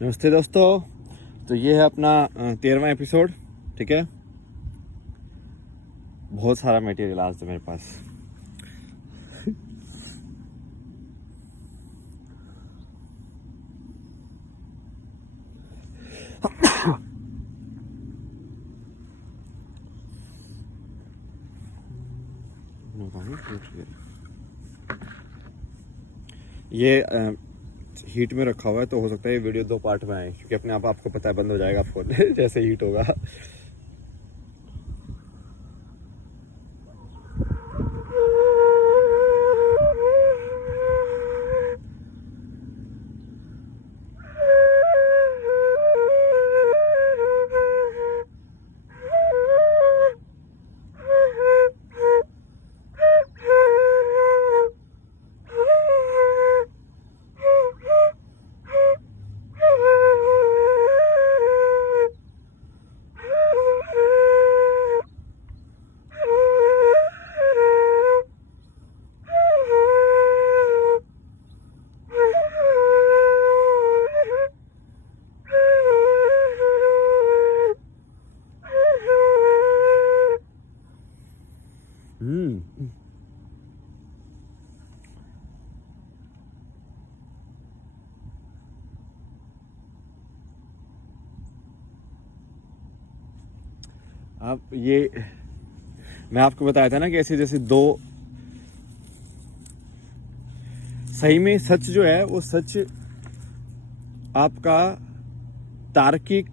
नमस्ते दोस्तों। तो ये है अपना 13वां एपिसोड। ठीक है, बहुत सारा मटेरियल आज तो मेरे पास। ये हीट में रखा हुआ है तो हो सकता है ये वीडियो 2 पार्ट में आए, क्योंकि अपने आप आपको पता है बंद हो जाएगा फोन जैसे हीट होगा। अब ये मैं आपको बताया था ना कि ऐसे जैसे दो, सही में सच जो है वो सच आपका तार्किक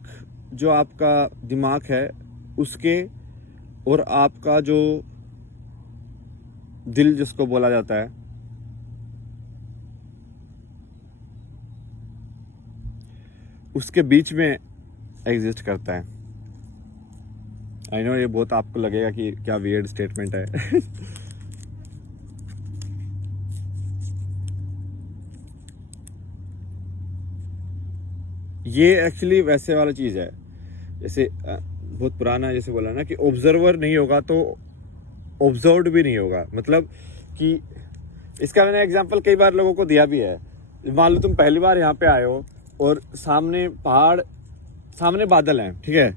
जो आपका दिमाग है उसके, और आपका जो दिल जिसको बोला जाता है, उसके बीच में एग्जिस्ट करता है। आई नो ये बहुत आपको लगेगा कि क्या वियर्ड स्टेटमेंट है ये एक्चुअली वैसे वाला चीज है जैसे बहुत पुराना जैसे बोला ना कि ऑब्जर्वर नहीं होगा तो ऑब्जर्व्ड भी नहीं होगा। मतलब कि इसका मैंने एग्जांपल कई बार लोगों को दिया भी है। मान लो तुम पहली बार यहाँ पे आए हो और सामने पहाड़, सामने बादल हैं, ठीक है,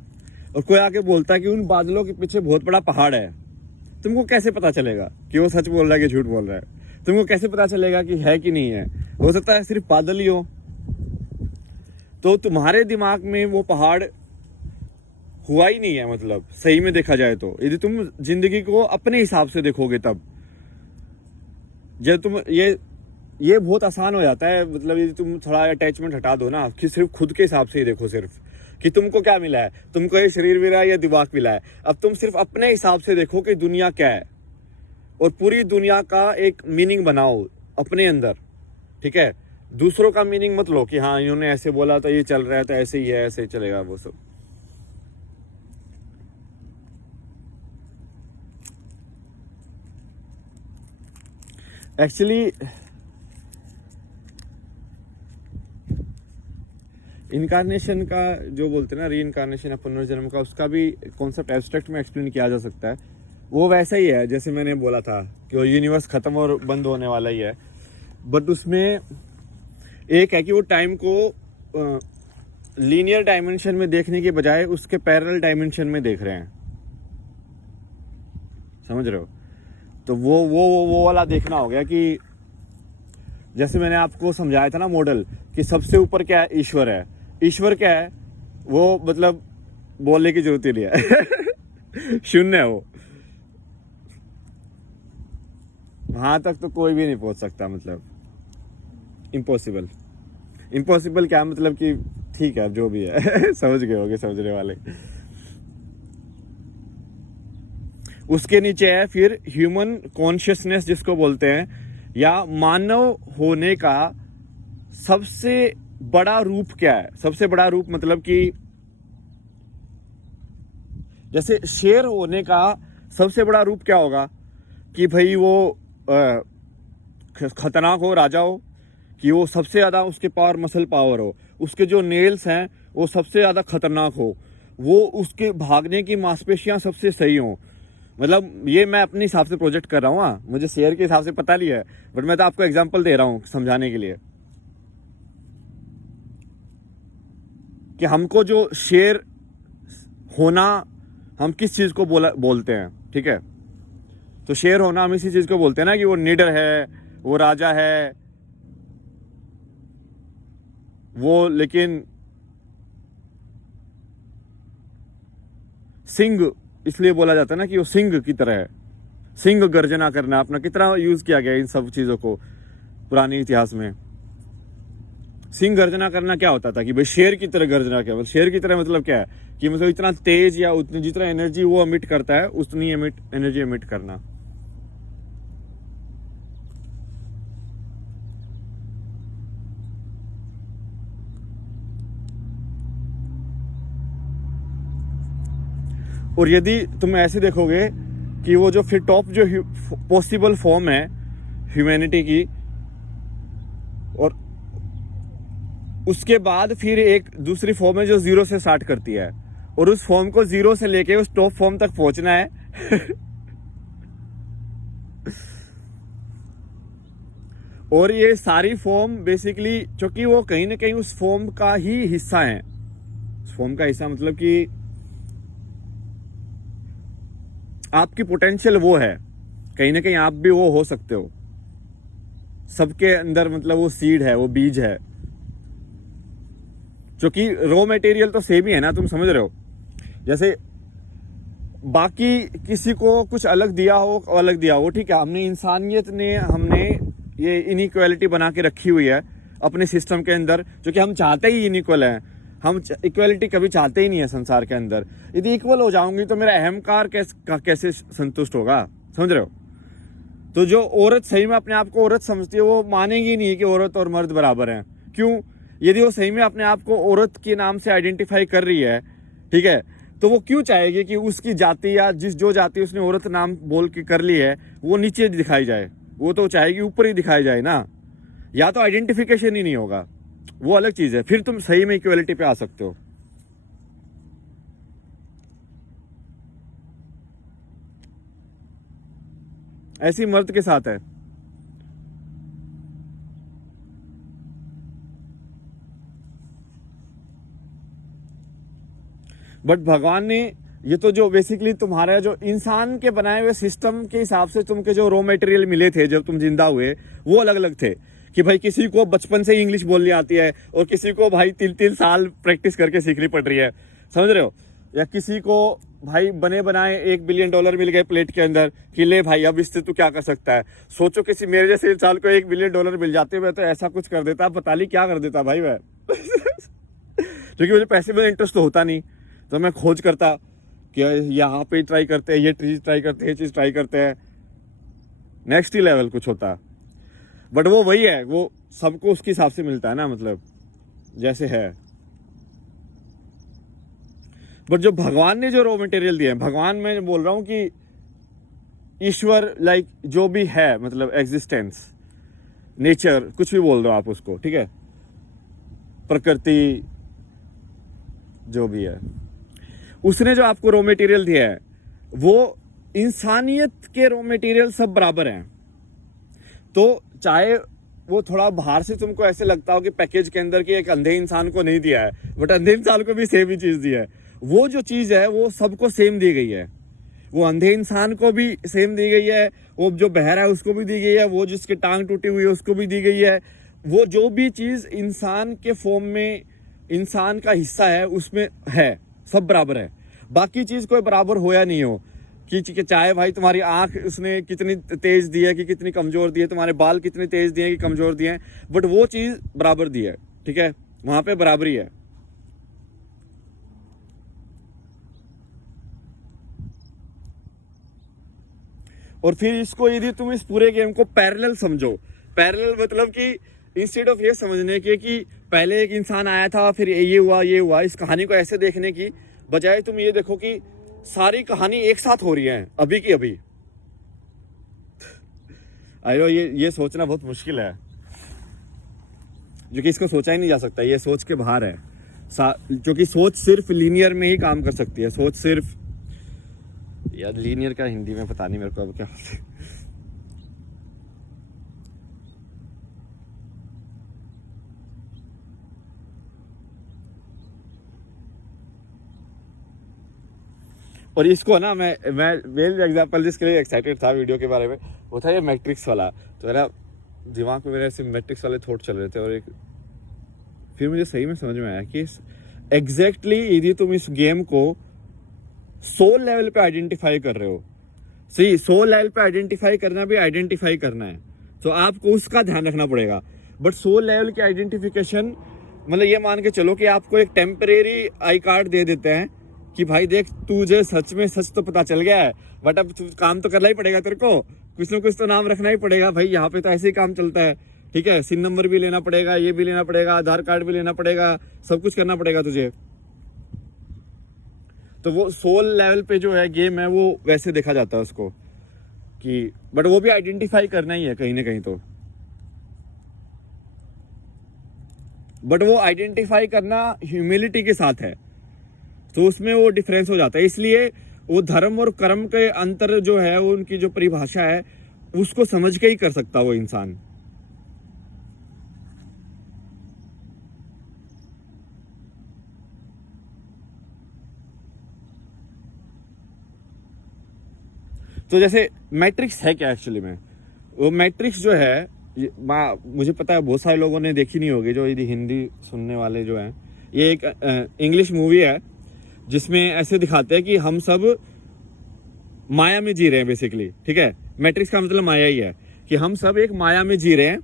और कोई आके बोलता है कि उन बादलों के पीछे बहुत बड़ा पहाड़ है। तुमको कैसे पता चलेगा कि वो सच बोल रहा है कि झूठ बोल रहा है? तुमको कैसे पता चलेगा कि है कि नहीं है? हो सकता है सिर्फ बादल ही हो। तो तुम्हारे दिमाग में वो पहाड़ हुआ ही नहीं है। मतलब सही में देखा जाए तो यदि तुम जिंदगी को अपने हिसाब से देखोगे तब जब तुम ये बहुत आसान हो जाता है। मतलब यदि तुम थोड़ा अटैचमेंट हटा दो ना कि सिर्फ खुद के हिसाब से ही देखो, सिर्फ कि तुमको क्या मिला है, तुमको ये शरीर मिला है या दिमाग मिला है। अब तुम सिर्फ अपने हिसाब से देखो कि दुनिया क्या है, और पूरी दुनिया का एक मीनिंग बनाओ अपने अंदर। ठीक है, दूसरों का मीनिंग मत लो कि हाँ इन्होंने ऐसे बोला तो ये चल रहा है तो ऐसे ही है, ऐसे ही चलेगा, वो सब। एक्चुअली इनकारनेशन का जो बोलते हैं ना, री इनकारनेशन या पुनर्जन्म का, उसका भी कॉन्सेप्ट एब्स्ट्रैक्ट में एक्सप्लेन किया जा सकता है। वो वैसा ही है जैसे मैंने बोला था कि वो यूनिवर्स खत्म और बंद होने वाला ही है। बट उसमें एक है कि वो टाइम को लीनियर डायमेंशन में देखने के बजाय उसके पैरेलल डायमेंशन में देख रहे हैं। समझ रहे हो? तो वो वाला देखना हो गया कि जैसे मैंने आपको समझाया था ना मॉडल, कि सबसे ऊपर क्या है? ईश्वर है। ईश्वर क्या है? वो मतलब बोलने की जरूरत ही नहीं है शून्य है वो। वहां तक तो कोई भी नहीं पहुंच सकता। मतलब इम्पॉसिबल। इम्पॉसिबल क्या मतलब कि ठीक है, अब जो भी है समझ गए होगे समझने वाले। उसके नीचे है फिर ह्यूमन कॉन्शियसनेस जिसको बोलते हैं, या मानव होने का सबसे बड़ा रूप क्या है? सबसे बड़ा रूप मतलब कि जैसे शेर होने का सबसे बड़ा रूप क्या होगा? कि भाई वो खतरनाक हो, राजा हो, कि वो सबसे ज्यादा उसके पावर मसल पावर हो, उसके जो नेल्स हैं वो सबसे ज्यादा खतरनाक हो, वो उसके भागने की मांसपेशियां सबसे सही हो। मतलब ये मैं अपने हिसाब से प्रोजेक्ट कर रहा हूँ। हाँ, मुझे शेयर के हिसाब से पता नहीं है, बट मैं तो आपको एग्जांपल दे रहा हूँ समझाने के लिए। कि हमको जो शेर होना, हम किस चीज़ को बोलते हैं, ठीक है। तो शेर होना हम इसी चीज़ को बोलते हैं ना कि वो निडर है, वो राजा है, वो लेकिन सिंह इसलिए बोला जाता है ना कि वो सिंह की तरह है। सिंह गर्जना करना अपना कितना यूज किया गया इन सब चीजों को पुराने इतिहास में। सिंह गर्जना करना क्या होता था कि भाई शेर की तरह गर्जना, क्या मतलब शेर की तरह मतलब क्या है कि मतलब इतना तेज या उतनी जितना एनर्जी वो एमिट करता है उतनी एनर्जी एमिट करना। और यदि तुम ऐसे देखोगे कि वो जो फिर टॉप जो पॉसिबल फॉर्म है ह्यूमैनिटी की, और उसके बाद फिर एक दूसरी फॉर्म है जो जीरो से स्टार्ट करती है, और उस फॉर्म को जीरो से लेके उस टॉप फॉर्म तक पहुंचना है। और ये सारी फॉर्म बेसिकली क्योंकि वो कहीं ना कहीं उस फॉर्म का ही हिस्सा है। उस फॉर्म का हिस्सा मतलब कि आपकी पोटेंशियल वो है, कहीं ना कहीं आप भी वो हो सकते हो। सबके अंदर मतलब वो सीड है, वो बीज है, क्योंकि रॉ मटेरियल तो सेम ही है ना, तुम समझ रहे हो। जैसे बाकी किसी को कुछ अलग दिया हो, अलग दिया हो, ठीक है, हमने इंसानियत ने हमने ये इनइक्वालिटी बना के रखी हुई है अपने सिस्टम के अंदर, जो कि हम चाहते ही इनइक्वल हैं। हम इक्वलिटी कभी चाहते ही नहीं है संसार के अंदर। यदि इक्वल हो जाऊंगी तो मेरा अहंकार कैसे संतुष्ट होगा, समझ रहे हो। तो जो औरत सही में अपने आप को औरत समझती है वो मानेगी नहीं कि औरत और मर्द बराबर हैं। क्यों? यदि वो सही में अपने आप को औरत के नाम से आइडेंटिफाई कर रही है, ठीक है, तो वो क्यों चाहेगी कि उसकी जाति या जो जाति उसने औरत नाम बोल के कर ली है वो नीचे दिखाई जाए। वो तो चाहेगी ऊपर ही दिखाई जाए ना। या तो आइडेंटिफिकेशन ही नहीं होगा, वो अलग चीज है, फिर तुम सही में इक्वलिटी पे आ सकते हो। ऐसी मर्द के साथ है। बट भगवान ने ये तो जो बेसिकली तुम्हारा जो इंसान के बनाए हुए सिस्टम के हिसाब से तुमके जो रॉ मटेरियल मिले थे जब तुम जिंदा हुए, वो अलग अलग थे। कि भाई किसी को बचपन से ही इंग्लिश बोलनी आती है और किसी को भाई 3-3 साल प्रैक्टिस करके सीखनी पड़ रही है, समझ रहे हो। या किसी को भाई बने बनाए $1 बिलियन मिल गए प्लेट के अंदर कि ले भाई अब इससे तू क्या कर सकता है। सोचो किसी मेरे जैसे इंसान को $1 बिलियन मिल जाते, मैं तो ऐसा कुछ कर देता, पता नहीं क्या कर देता भाई मैं। क्योंकि मुझे पैसे में इंटरेस्ट तो होता नहीं, तो मैं खोज करता कि यहाँ पे ट्राई करते हैं, ये चीज ट्राई करते हैं, ये चीज ट्राई करते हैं, नेक्स्ट ही लेवल कुछ होता। बट वो वही है, वो सबको उसके हिसाब से मिलता है ना, मतलब जैसे है। बट जो भगवान ने जो रॉ मटेरियल दिया है, भगवान मैं बोल रहा हूं कि ईश्वर लाइक जो भी है, मतलब एग्जिस्टेंस, नेचर, कुछ भी बोल दो आप उसको, ठीक है, प्रकृति जो भी है, उसने जो आपको रॉ मटेरियल दिया है वो इंसानियत के रॉ मटेरियल सब बराबर हैं। तो चाहे वो थोड़ा बाहर से तुमको ऐसे लगता हो कि पैकेज के अंदर कि एक अंधे इंसान को नहीं दिया है, बट अंधे इंसान को भी सेम ही चीज दिया है। वो जो चीज है वो सबको सेम दी गई है। वो अंधे इंसान को भी सेम दी गई है, वो जो बहरा है उसको भी दी गई है, वो जिसकी टांग टूटी हुई है उसको भी दी गई है। वो जो भी चीज इंसान के फॉर्म में इंसान का हिस्सा है उसमें है, सब बराबर है। बाकी चीज कोई बराबर हो या नहीं हो, कि चाहे भाई तुम्हारी आंख उसने कितनी तेज दी है कि कितनी कमजोर दी है, तुम्हारे बाल कितने तेज दिए कि कमजोर दिए हैं, बट वो चीज बराबर दी है, ठीक है, वहां पे बराबरी है। और फिर इसको यदि तुम इस पूरे गेम को पैरेलल समझो, पैरेलल मतलब कि इंस्टेड ऑफ ये समझने के कि पहले एक इंसान आया था फिर ये हुआ ये हुआ, इस कहानी को ऐसे देखने की बजाय तुम ये देखो कि सारी कहानी एक साथ हो रही है अभी की अभी। आई नो ये सोचना बहुत मुश्किल है, जो कि इसको सोचा ही नहीं जा सकता, ये सोच के बाहर है। क्योंकि सोच सिर्फ लीनियर में ही काम कर सकती है। सोच सिर्फ, यार लीनियर का हिंदी में पता नहीं मेरे को अब क्या। और इसको ना मैं मेन एग्जांपल जिसके लिए एक्साइटेड था वीडियो के बारे में वो था ये मैट्रिक्स वाला। तो मेरा दिमाग में मेरे ऐसे मैट्रिक्स वाले थॉट चल रहे थे और फिर मुझे सही में समझ में आया कि एग्जैक्टली यदि तुम इस गेम को सोल लेवल पे आइडेंटिफाई कर रहे हो, सही सोल लेवल पे आइडेंटिफाई करना भी आइडेंटिफाई करना है, तो आपको उसका ध्यान रखना पड़ेगा। बट सोल लेवल की आइडेंटिफिकेशन मतलब ये मान के चलो कि आपको एक टेम्परेरी आई कार्ड दे देते हैं कि भाई देख तुझे सच में सच तो पता चल गया है, बट अब काम तो करना ही पड़ेगा, तेरे को कुछ ना कुछ तो नाम रखना ही पड़ेगा भाई, यहाँ पे तो ऐसे ही काम चलता है, ठीक है, सिन नंबर भी लेना पड़ेगा, ये भी लेना पड़ेगा, आधार कार्ड भी लेना पड़ेगा, सब कुछ करना पड़ेगा तुझे। तो वो सोल लेवल पे जो है गेम है वो वैसे देखा जाता है उसको कि, बट वो भी आइडेंटिफाई करना ही है कहीं ना कहीं तो, बट वो आइडेंटिफाई करना ह्यूमिलिटी के साथ है, तो उसमें वो डिफरेंस हो जाता है। इसलिए वो धर्म और कर्म के अंतर जो है वो उनकी जो परिभाषा है उसको समझ के ही कर सकता वो इंसान। तो जैसे मैट्रिक्स है क्या एक्चुअली में, वो मैट्रिक्स जो है मुझे पता है बहुत सारे लोगों ने देखी नहीं होगी, जो यदि हिंदी सुनने वाले जो हैं, ये एक इंग्लिश मूवी है जिसमें ऐसे दिखाते हैं कि हम सब माया में जी रहे हैं बेसिकली, ठीक है। मैट्रिक्स का मतलब माया ही है कि हम सब एक माया में जी रहे हैं,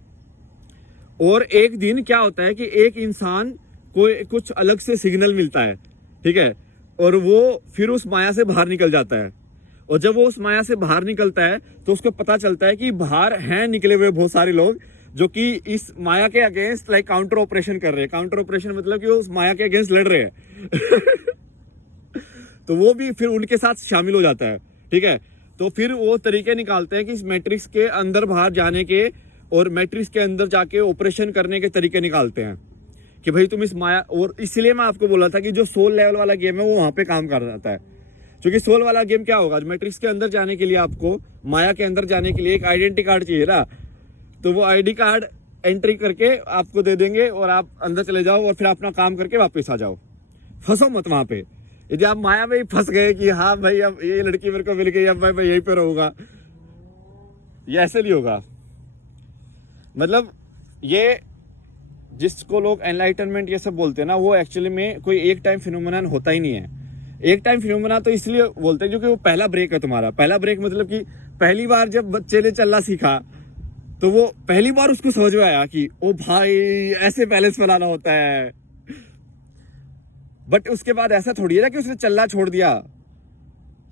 और एक दिन क्या होता है कि एक इंसान को कुछ अलग से सिग्नल मिलता है, ठीक है, और वो फिर उस माया से बाहर निकल जाता है, और जब वो उस माया से बाहर निकलता है तो उसको पता चलता है कि बाहर हैं निकले हुए बहुत सारे लोग जो कि इस माया के अगेंस्ट लाइक काउंटर ऑपरेशन कर रहे हैं। काउंटर ऑपरेशन मतलब कि वो उस माया के अगेंस्ट लड़ रहे हैं तो वो भी फिर उनके साथ शामिल हो जाता है, ठीक है। तो फिर वो तरीके निकालते हैं कि इस मैट्रिक्स के अंदर बाहर जाने के और मैट्रिक्स के अंदर जाके ऑपरेशन करने के तरीके निकालते हैं कि भाई तुम इस माया, और इसलिए मैं आपको बोला था कि जो सोल लेवल वाला गेम है वो वहां पे काम कर जाता है, क्योंकि सोल वाला गेम क्या होगा, मैट्रिक्स के अंदर जाने के लिए आपको, माया के अंदर जाने के लिए एक आइडेंटिटी कार्ड चाहिए ना, तो वो आईडी कार्ड एंट्री करके आपको दे देंगे और आप अंदर चले जाओ और फिर अपना काम करके वापस आ जाओ। फंसो मत वहां पे। यदि आप माया में ही फंस गए कि हाँ भाई अब ये लड़की मेरे को मिल गई, अब भाई मैं यहीं पे रहूंगा, ये ऐसे नहीं होगा। मतलब ये जिसको लोग एनलाइटनमेंट ये सब बोलते हैं ना, वो एक्चुअली में कोई एक टाइम फिनोमेनन होता ही नहीं है। एक टाइम फिनोमेना तो इसलिए बोलते हैं क्योंकि वो पहला ब्रेक है तुम्हारा। पहला ब्रेक मतलब कि पहली बार जब बच्चे ने चलना सीखा तो वो पहली बार उसको समझ में आया कि ओ भाई ऐसे बैलेंस बनाना होता है। बट उसके बाद ऐसा थोड़ी है ना कि उसने चलना छोड़ दिया,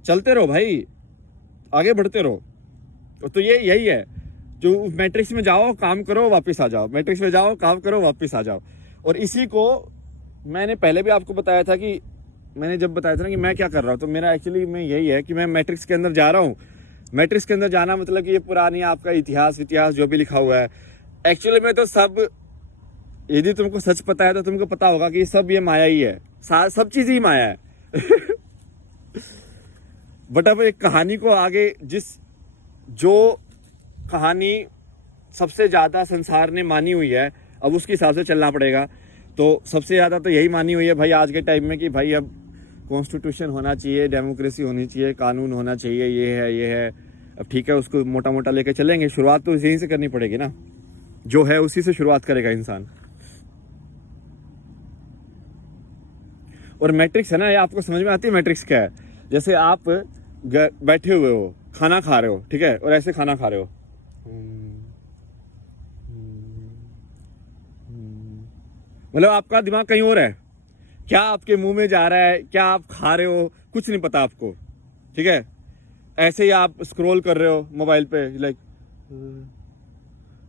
चलते रहो भाई, आगे बढ़ते रहो। तो ये यही है, जो मैट्रिक्स में जाओ काम करो वापस आ जाओ, मैट्रिक्स में जाओ काम करो वापस आ जाओ। और इसी को मैंने पहले भी आपको बताया था कि मैंने जब बताया था ना कि मैं क्या कर रहा हूँ, तो मेरा एक्चुअली में यही है कि मैं मैट्रिक्स के अंदर जा रहा हूँ। मैट्रिक्स के अंदर जाना मतलब कि ये पुरानी आपका इतिहास जो भी लिखा हुआ है, एक्चुअली में तो सब, यदि तुमको सच पता है तो तुमको पता होगा कि सब ये माया ही है, सब चीज ही माया है बट अब एक कहानी को आगे जो कहानी सबसे ज्यादा संसार ने मानी हुई है, अब उसके हिसाब से चलना पड़ेगा। तो सबसे ज्यादा तो यही मानी हुई है भाई आज के टाइम में कि भाई अब कॉन्स्टिट्यूशन होना चाहिए, डेमोक्रेसी होनी चाहिए, कानून होना चाहिए, ये है। अब ठीक है, उसको मोटा मोटा लेके चलेंगे, शुरुआत तो यहीं से करनी पड़ेगी ना, जो है उसी से शुरुआत करेगा इंसान। और मैट्रिक्स है ना, ये आपको समझ में आती है मैट्रिक्स क्या है। जैसे आप बैठे हुए हो, खाना खा रहे हो, ठीक है, और ऐसे खाना खा रहे हो, मतलब आपका दिमाग कहीं और है, क्या आपके मुंह में जा रहा है, क्या आप खा रहे हो, कुछ नहीं पता आपको, ठीक है। ऐसे ही आप स्क्रॉल कर रहे हो मोबाइल पे, लाइक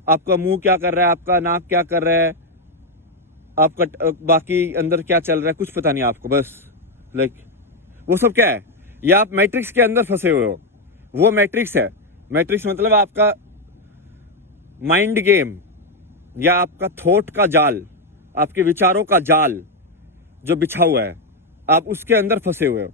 आपका मुंह क्या कर रहा है, आपका नाक क्या कर रहा है, आपका बाकी अंदर क्या चल रहा है, कुछ पता नहीं आपको, बस लाइक वो सब क्या है, या आप मैट्रिक्स के अंदर फंसे हुए हो, वो मैट्रिक्स है। मैट्रिक्स मतलब आपका माइंड गेम या आपका थॉट का जाल, आपके विचारों का जाल जो बिछा हुआ है, आप उसके अंदर फंसे हुए हो।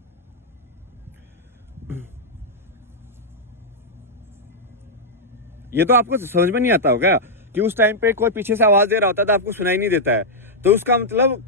ये तो आपको समझ में नहीं आता होगा कि उस टाइम पे कोई पीछे से आवाज दे रहा होता था, आपको सुनाई नहीं देता है, तो उसका मतलब